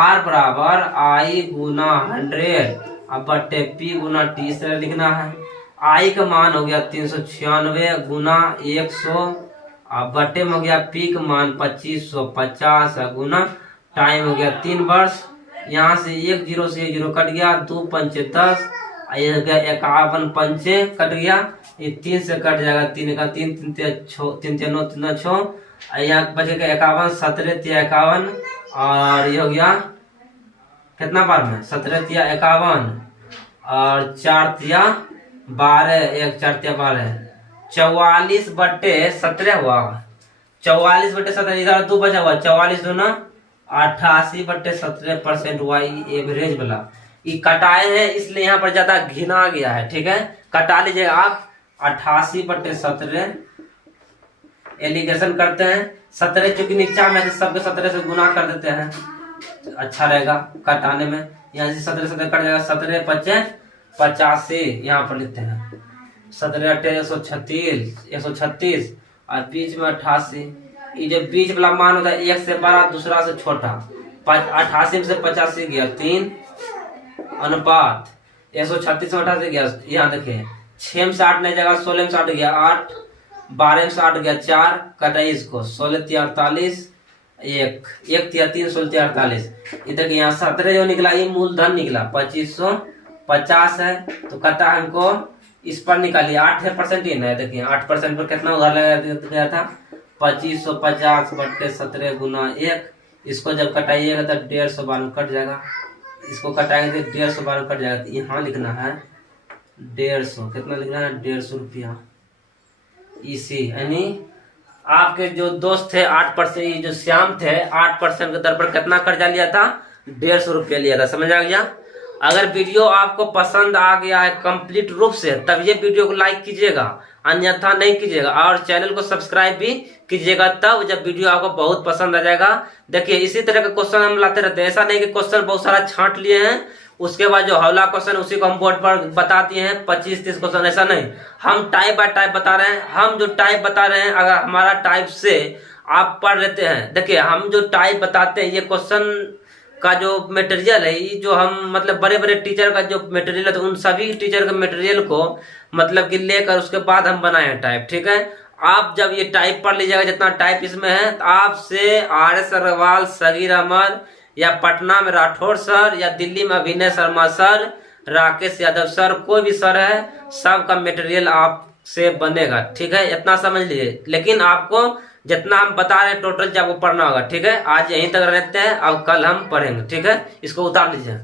R बराबर आई गुना 100 अब बटे P गुना T से लिखना है। आई का मान हो गया 396 गुना 100 अब बटे में हो गया P का मान 2550 गुना टाइम हो गया 3 वर्ष। यहाँ से 1 0 से 1 0 कट गया, 2 पंचे 10, ये हो गया 51 पंचे कट गया, ये 3 से कट जाएगा, 3 का 3 3 9 3 6, यहाँ बचेगा 51 17 तिया 51 और ये हो गया कितना बार में 17 तिया 51 और 4 तिया 12 1 4 तिया 12 44 बटे 17 हुआ, 44 बटे 17 इधर 2 बचा हुआ, 44 दूना 88 बटे 17% हुआ एवरेज वाला। ये कटाए हैं इसलिए यहाँ पर ज्यादा घिना गया है, ठीक है। कटा लीजिएगा आप 88 बटे 17 एलिगेशन करते हैं, 17 चूंकि नीचा में सबके 17 से गुना कर देते हैं, अच्छा रहेगा कटाने में। यहाँ से 17 17 कट जाएगा, 17 5 85 यहाँ पर लिखते हैं, 17 8 136 और बीच में 88। ये जो बीच वाला मान होता है 1 से बड़ा दूसरा से छोटा, 88 से 85 गया 3 अनुपात 136 से 88 गया। यहाँ देखिए 6 से 8 नहीं जाएगा, 16 से 8 गया 8, 12 से 8 गया 4, कटाई इसको 16 तिया 48 1 तिया 3 16 तिया 48। इधर यहाँ 17 जो निकला ये मूलधन निकला 2550 है, तो कहता है हमको इस पर निकालिए 8% ही ना, देखिए 8% पर कितना उधार लगाया गया था 2550 बटे 17 गुना 1, इसको जब कटाइएगा तो 150 बार में कट जाएगा। इसको कटाएंगे तो 150 बार में कट जाएगा। तो यहाँ लिखना है 150, कितना लिखना है 150 रुपया इसी, यानी आपके जो दोस्त थे 8%, जो श्याम थे 8% के दर पर कितना कर्जा लिया था, 150 रुपया लिया था। समझ आ गया। अगर वीडियो आपको पसंद आ गया है कंप्लीट रूप से, तब ये वीडियो को लाइक कीजिएगा, अन्यथा नहीं कीजिएगा। और चैनल को सब्सक्राइब भी कीजिएगा, तब जब वीडियो आपको बहुत पसंद आ जाएगा। देखिए इसी तरह के क्वेश्चन हम लाते रहते हैं, ऐसा नहीं कि क्वेश्चन बहुत सारा छांट लिए हैं, उसके बाद जो हौला क्वेश्चन उसी को हम बोर्ड पर बता दिए हैं 25-30 क्वेश्चन, ऐसा नहीं। हम टाइप बाय टाइप बता रहे हैं। हम जो टाइप बता रहे हैं, अगर हमारा टाइप से आप पढ़ लेते हैं, देखिए हम जो टाइप बताते हैं, ये क्वेश्चन का जो मटेरियल है, ये जो हम मतलब बड़े बड़े टीचर का जो मटेरियल है, तो उन सभी टीचर के मटेरियल को मतलब कि लेकर उसके बाद हम बनाए हैं टाइप। ठीक है, आप जब ये टाइप पढ़ लीजिएगा जितना टाइप इसमें है, तो आपसे RS अग्रवाल, सगीर अहमद, या पटना में राठौर सर, या दिल्ली में अभिनय शर्मा सर, राकेश यादव सर, कोई भी सर है, सबका मटेरियल आपसे बनेगा। ठीक है, इतना समझ लीजिए। लेकिन आपको जितना हम बता रहे हैं टोटल आपको पढ़ना होगा। ठीक है, आज यहीं तक रहते हैं, अब कल हम पढ़ेंगे। ठीक है, इसको उतार लीजिए।